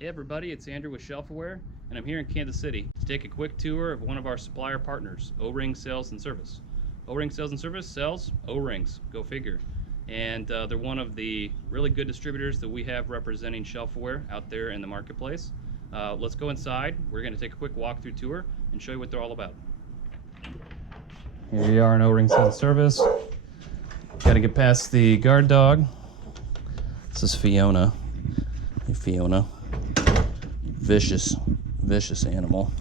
Hey everybody, it's Andrew with ShelfAware, and I'm here in Kansas City to take a quick tour of one of our supplier partners, O-Ring Sales and Service. O-Ring Sales and Service sells O-Rings, go figure. And they're one of the really good distributors that we have representing ShelfAware out there in the marketplace. Let's go inside. We're going to take a quick walkthrough tour and show you what they're all about. Here we are in O-Ring Sales and Service. Got to get past the guard dog. This is Fiona. Hey Fiona. Vicious animal.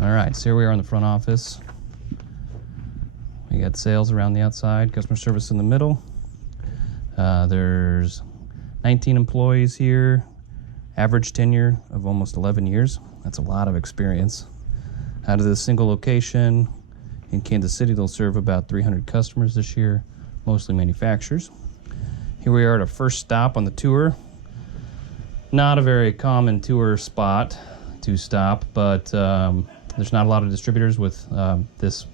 All right, so here we are in the front office. We got sales around the outside, customer service in the middle. There's 19 employees here, average tenure of almost 11 years. That's a lot of experience. Out of this single location in Kansas City, they'll serve about 300 customers this year, mostly manufacturers. Here we are at our first stop on the tour. Not a very common tour spot to stop, but there's not a lot of distributors with this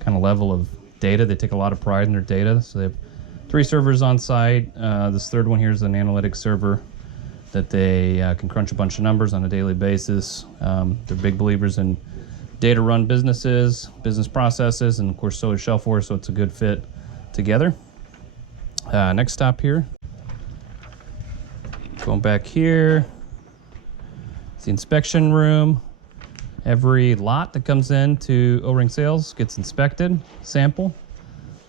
kind of level of data. They take a lot of pride in their data. So they have 3 servers on site. This third one here is an analytics server that they can crunch a bunch of numbers on a daily basis. They're big believers in data-run businesses, business processes, and of course so is ShelfAware, so it's a good fit together. Next stop here. Going back here, it's the inspection room. Every lot that comes in to O-Ring Sales gets inspected, sample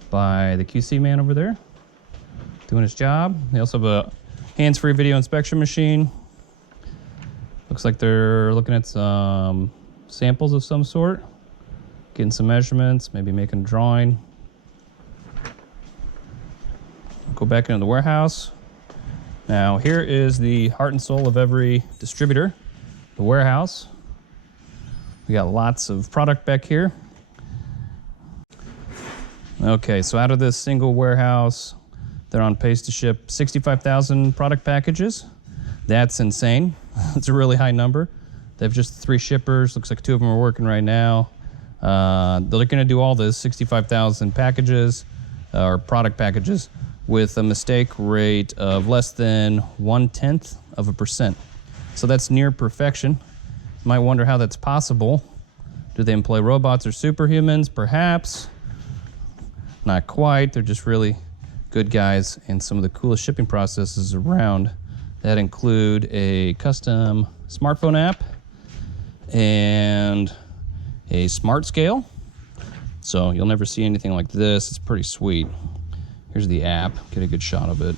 by the QC man over there, doing his job. They also have a hands-free video inspection machine. Looks like they're looking at some samples of some sort, getting some measurements, maybe making a drawing. Go back into the warehouse. Now here is the heart and soul of every distributor, the warehouse. We got lots of product back here. Okay, so out of this single warehouse, they're on pace to ship 65,000 product packages. That's insane. It's a really high number. They have just 3 shippers. Looks like 2 of them are working right now. They're gonna do all this, 65,000 packages, or product packages, with a mistake rate of less than 0.1%. So that's near perfection. You might wonder how that's possible. Do they employ robots or superhumans? Perhaps. Not quite. They're just really good guys, and some of the coolest shipping processes around that include a custom smartphone app and a smart scale. So you'll never see anything like this. It's pretty sweet. Here's the app, get a good shot of it.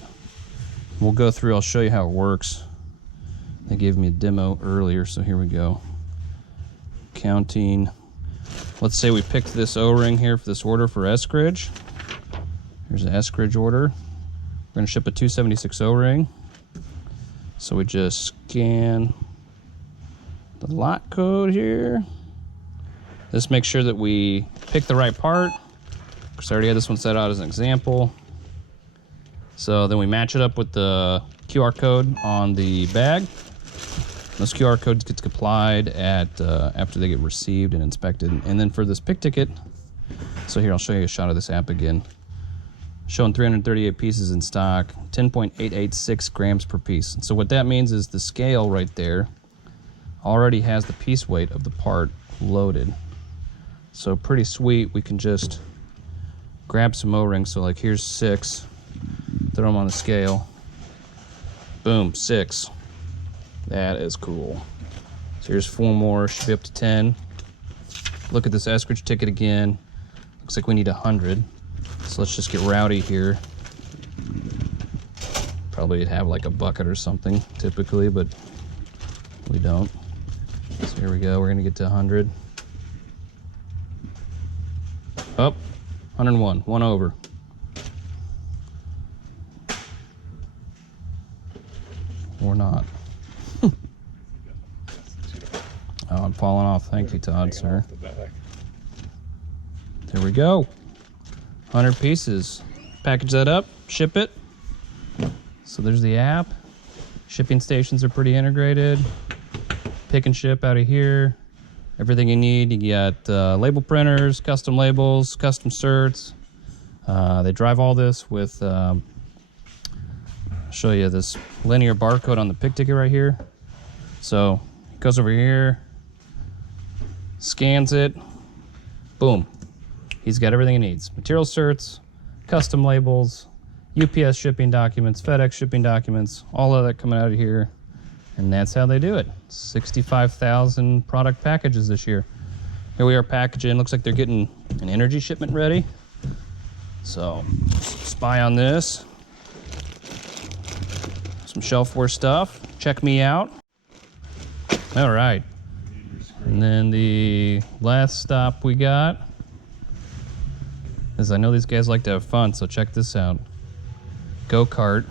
We'll go through, I'll show you how it works. They gave me a demo earlier, so here we go. Counting. Let's say we picked this O-ring here for this order for Eskridge. Here's an Eskridge order. We're gonna ship a 276 O-ring. So we just scan the lot code here. This makes sure that we pick the right part, because I already had this one set out as an example. So then we match it up with the QR code on the bag. Those QR codes get applied at after they get received and inspected. And then for this pick ticket, so here I'll show you a shot of this app again. Showing 338 pieces in stock, 10.886 grams per piece. So what that means is the scale right there already has the piece weight of the part loaded. So pretty sweet. We can just grab some O-rings. So like here's 6. Throw them on the scale. Boom, 6. That is cool. So here's 4 more, should be up to 10. Look at this Eskridge ticket again. Looks like we need 100. So let's just get rowdy here. Probably have like a bucket or something typically, but we don't. So here we go, we're gonna get to 100. Up, 101, 1 over. Or not. Oh, I'm falling off. Thank you, Todd, sir. There we go. 100 pieces. Package that up, ship it. So there's the app. Shipping stations are pretty integrated. Pick and ship out of here. Everything you need. You got label printers, custom labels, custom certs. They drive all this with I'll show you this linear barcode on the pick ticket right here. So it goes over here, scans it, boom. He's got everything he needs. Material certs, custom labels, UPS shipping documents, FedEx shipping documents, all of that coming out of here. And that's how they do it. 65,000 product packages this year. Here we are packaging. Looks like they're getting an energy shipment ready. So, spy on this. Some ShelfAware stuff. Check me out. All right. And then the last stop we got is, I know these guys like to have fun, so check this out. Go-kart.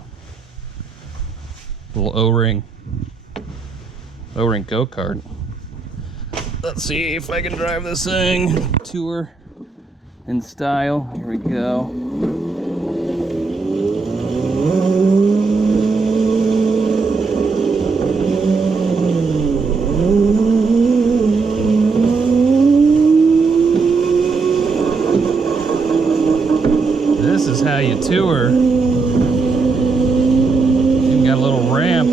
Little O-ring go-kart. Let's see if I can drive this thing. Tour in style. Here we go. This is how you tour. Even got a little ramp.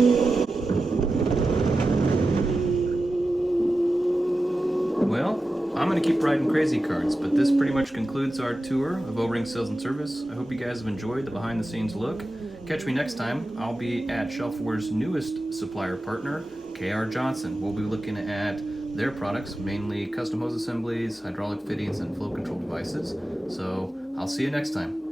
Well, I'm gonna keep riding crazy carts, but this pretty much concludes our tour of O-Ring Sales and Service. I hope you guys have enjoyed the behind the scenes look. Catch me next time. I'll be at ShelfAware's newest supplier partner, KR Johnson. We'll be looking at their products, mainly custom hose assemblies, hydraulic fittings, and flow control devices. So I'll see you next time.